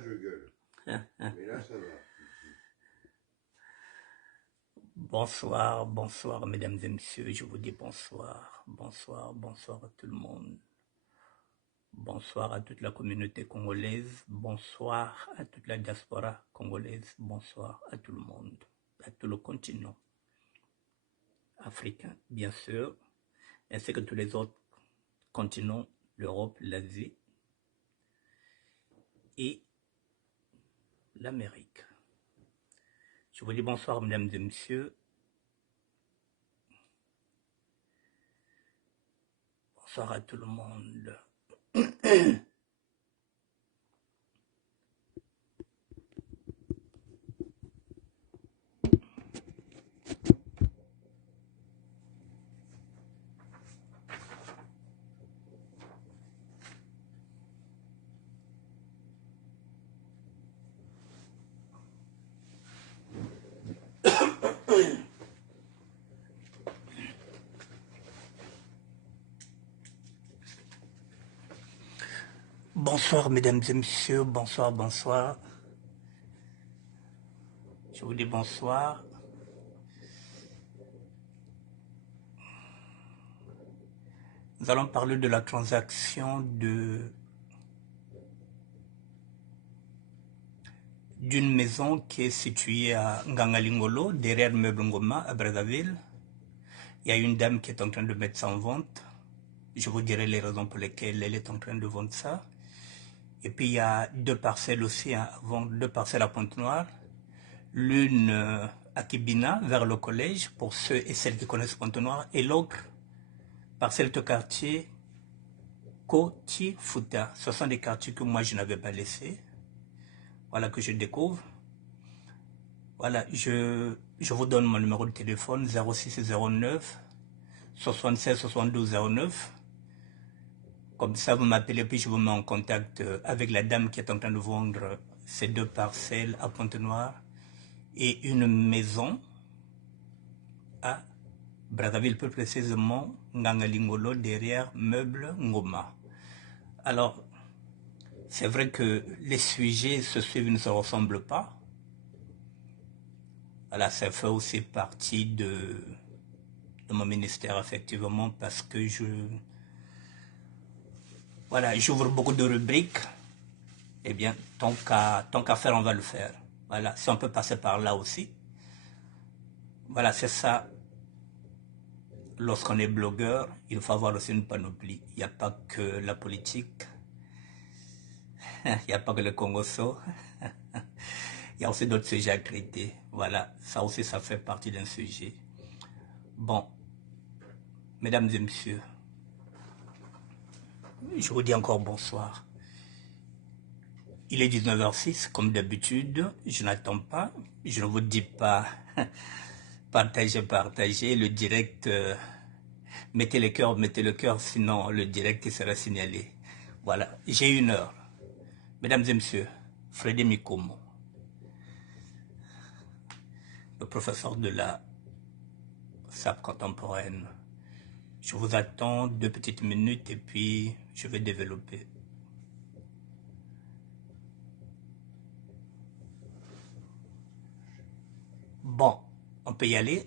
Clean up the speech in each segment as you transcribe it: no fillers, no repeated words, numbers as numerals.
là, je gueule. Mais là, ça va. Bonsoir, bonsoir, mesdames et messieurs, je vous dis bonsoir, bonsoir, bonsoir à tout le monde. Bonsoir à toute la communauté congolaise, bonsoir à toute la diaspora congolaise, bonsoir à tout le monde, à tout le continent africain, bien sûr, ainsi que tous les autres continents, l'Europe, l'Asie et l'Amérique. Je vous dis bonsoir, mesdames et messieurs. Bonsoir à tout le monde. Bonsoir, mesdames et messieurs, bonsoir, bonsoir. Je vous dis bonsoir. Nous allons parler de la transaction d'une maison qui est située à Ngangalingolo, derrière Meuble Ngoma, à Brazzaville. Il y a une dame qui est en train de mettre ça en vente. Je vous dirai les raisons pour lesquelles elle est en train de vendre ça. Et puis il y a deux parcelles aussi, hein, deux parcelles à Pointe-Noire. L'une à Kibina, vers le collège, pour ceux et celles qui connaissent Pointe-Noire, et l'autre parcelle de quartier Koti Futa. Ce sont des quartiers que moi je n'avais pas laissés. Voilà que je découvre. Voilà, je vous donne mon numéro de téléphone 0609 76 72 09. Comme ça, vous m'appelez, puis je vous mets en contact avec la dame qui est en train de vendre ces deux parcelles à Pointe-Noire et une maison à Brazzaville, plus précisément Ngangalingolo, derrière Meuble Ngoma. Alors, c'est vrai que les sujets se suivent, ne se ressemblent pas. Voilà, ça fait aussi partie de mon ministère, effectivement, parce que voilà, j'ouvre beaucoup de rubriques. Eh bien, tant qu'à faire, on va le faire. Voilà, si on peut passer par là aussi. Voilà, c'est ça. Lorsqu'on est blogueur, il faut avoir aussi une panoplie. Il n'y a pas que la politique. Il n'y a pas que le Congosso. Il y a aussi d'autres sujets à traiter. Voilà, ça aussi, ça fait partie d'un sujet. Bon, mesdames et messieurs, je vous dis encore bonsoir. Il est 19h06, comme d'habitude, je n'attends pas, je ne vous dis pas partagez, partagez, le direct, mettez le cœur, sinon le direct sera signalé. Voilà, j'ai une heure. Mesdames et messieurs, Freddy Mikomo, le professeur de la SAP contemporaine. Je vous attends 2 petites minutes et puis je vais développer. Bon, on peut y aller.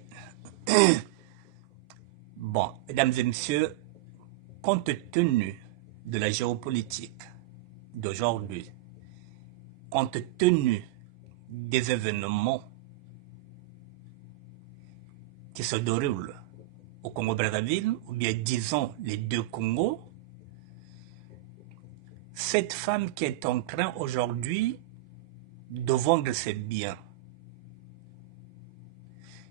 Bon, mesdames et messieurs, compte tenu de la géopolitique d'aujourd'hui, compte tenu des événements qui se déroulent au Congo-Brazzaville, ou bien disons les deux Congos, cette femme qui est en train aujourd'hui de vendre ses biens,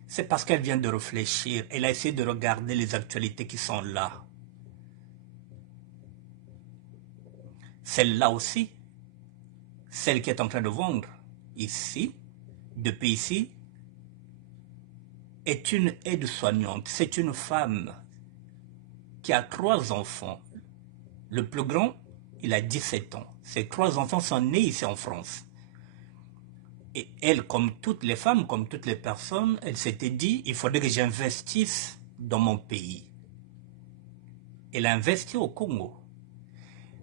c'est parce qu'elle vient de réfléchir, elle a essayé de regarder les actualités qui sont là. Celle-là aussi, celle qui est en train de vendre ici, depuis ici, est une aide-soignante. C'est une femme qui a 3 enfants. Le plus grand, il a 17 ans. Ses 3 enfants sont nés ici en France. Et elle, comme toutes les femmes, comme toutes les personnes, elle s'était dit, il faudrait que j'investisse dans mon pays. Elle a investi au Congo.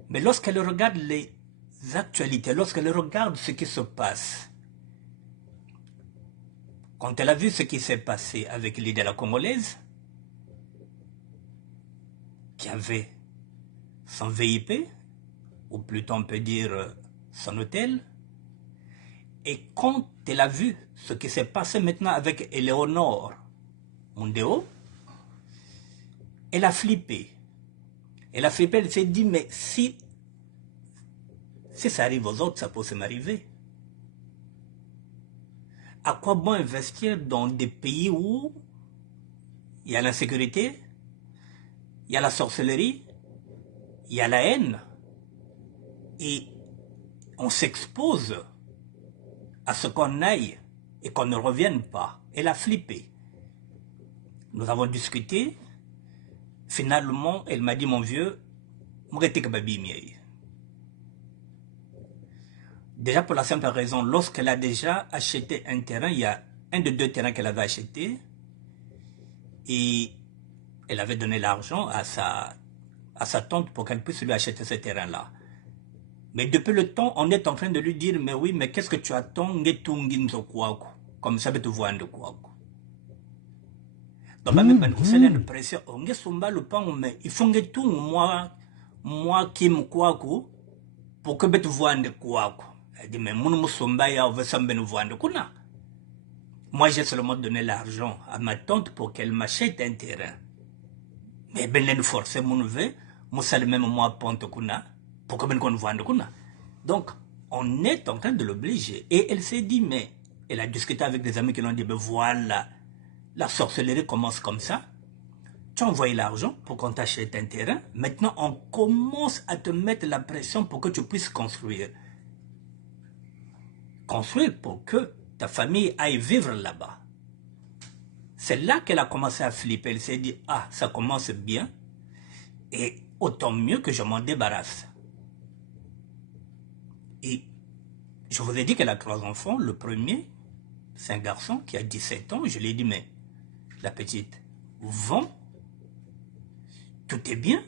Mais lorsqu'elle regarde les actualités, lorsqu'elle regarde ce qui se passe, quand elle a vu ce qui s'est passé avec l'idée de la Congolaise, qui avait son VIP, ou plutôt on peut dire son hôtel, et quand elle a vu ce qui s'est passé maintenant avec Éléonore Mondeo, elle a flippé. Elle s'est dit, mais si ça arrive aux autres, ça peut m'arriver. À quoi bon investir dans des pays où il y a l'insécurité, il y a la sorcellerie, il y a la haine, et on s'expose à ce qu'on aille et qu'on ne revienne pas. Elle a flippé. Nous avons discuté. Finalement, elle m'a dit, mon vieux, déjà pour la simple raison, lorsqu'elle a déjà acheté un terrain, il y a un de 2 terrains qu'elle avait acheté, et elle avait donné l'argent à sa tante pour qu'elle puisse lui acheter ce terrain-là. Mais depuis le temps, on est en train de lui dire, mais oui, mais qu'est-ce que tu attends, comme ça, tu vois de quoi. Donc, même c'est une pression, on est somba le pan, mais il faut que tout, moi, qui me quoi, pour que tu vois de quoi. Elle dit, mais mon somba, ya, on veut s'en ben voir de quoi. Moi, j'ai seulement donné l'argent à ma tante pour qu'elle m'achète un terrain. Mais ben, elle force mon neveu, moi, c'est le même moi, ponte kuna. Pourquoi ben qu'on voit de kuna? Donc, on est en train de l'obliger. Et elle s'est dit, mais elle a discuté avec des amis qui l'ont dit, ben voilà, la sorcellerie commence comme ça. Tu as envoyé l'argent pour qu'on t'achète un terrain. Maintenant, on commence à te mettre la pression pour que tu puisses construire. Construire pour que ta famille aille vivre là-bas. C'est là qu'elle a commencé à flipper. Elle s'est dit, ah, ça commence bien. Et autant mieux que je m'en débarrasse. Et je vous ai dit qu'elle a 3 enfants. Le premier, c'est un garçon qui a 17 ans. Je lui ai dit, mais la petite, vends, tout est bien.